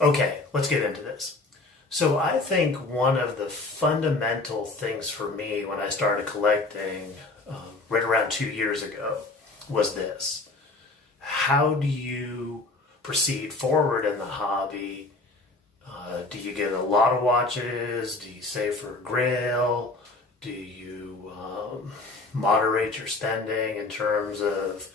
Okay, let's get into this. So I think one of the fundamental things for me when I started collecting right around 2 years ago was this. How do you proceed forward in the hobby? Do you get a lot of watches? Do you save for a grail? Do you moderate your spending in terms of,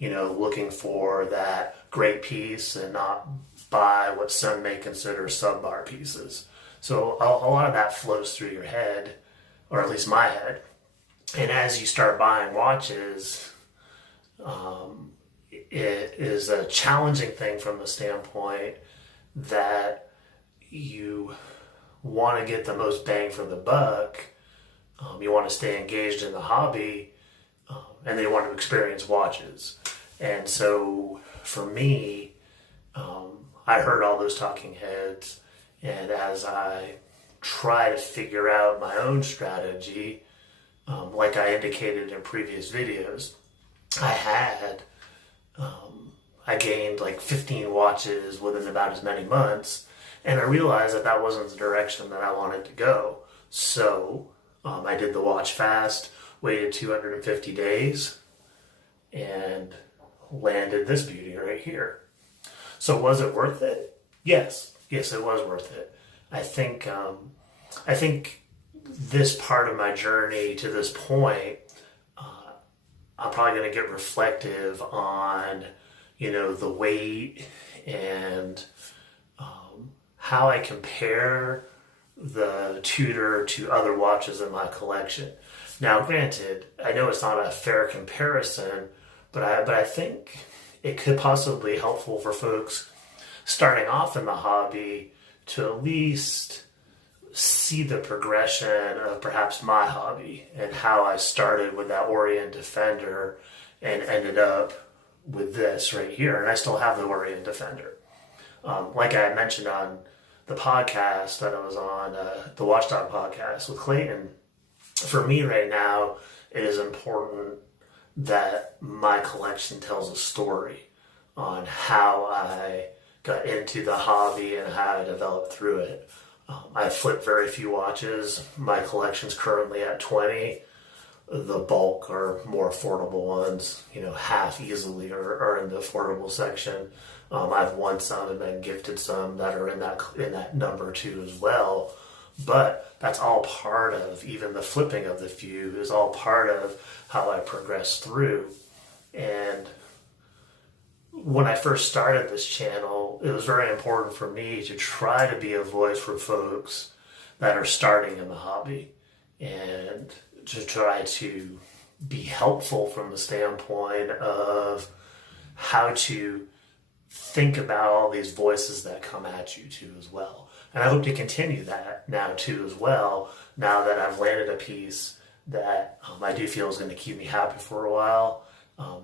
looking for that great piece and not buy what some may consider subpar pieces? So a lot of that flows through your head, or at least my head. And as you start buying watches, it is a challenging thing from the standpoint that you want to get the most bang for the buck. You want to stay engaged in the hobby, and then you want to experience watches. And so for me, I heard all those talking heads, and as I try to figure out my own strategy, like I indicated in previous videos, I gained like 15 watches within about as many months, and I realized that that wasn't the direction that I wanted to go. So I did the watch fast, waited 250 days, and landed this beauty right here. So was it worth it? Yes, it was worth it. I think this part of my journey to this point, I'm probably going to get reflective on, the weight and how I compare the Tudor to other watches in my collection. Now, granted, I know it's not a fair comparison, but I think it could possibly be helpful for folks starting off in the hobby to at least see the progression of perhaps my hobby and how I started with that Orient Defender and ended up with this right here. And I still have the Orient Defender. Like I mentioned on the podcast that I was on, the Watchdog podcast with Clayton, for me right now, it is important that my collection tells a story on how I got into the hobby and how I developed through it. I flip very few watches. My collection's currently at 20. The bulk are more affordable ones, half easily are in the affordable section. I've won some and been gifted some that are in that number too as well. But that's all part of, even the flipping of the few is all part of how I progressed through. And when I first started this channel, it was very important for me to try to be a voice for folks that are starting in the hobby and to try to be helpful from the standpoint of how to think about all these voices that come at you too as well. And I hope to continue that now too as well, now that I've landed a piece that I do feel is going to keep me happy for a while,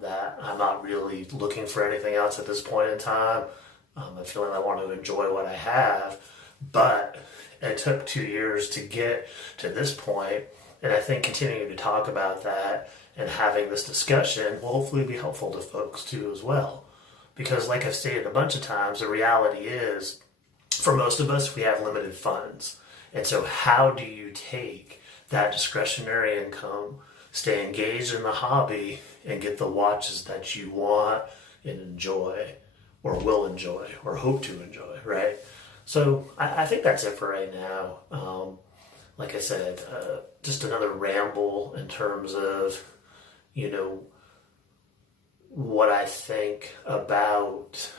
that I'm not really looking for anything else at this point in time. I'm feeling I want to enjoy what I have, but it took 2 years to get to this point, and I think continuing to talk about that and having this discussion will hopefully be helpful to folks too as well. Because like I've stated a bunch of times, the reality is, for most of us, we have limited funds. And so how do you take that discretionary income, stay engaged in the hobby, and get the watches that you want and enjoy, or will enjoy, or hope to enjoy, right? So I think that's it for right now. Like I said, just another ramble in terms of, what I think about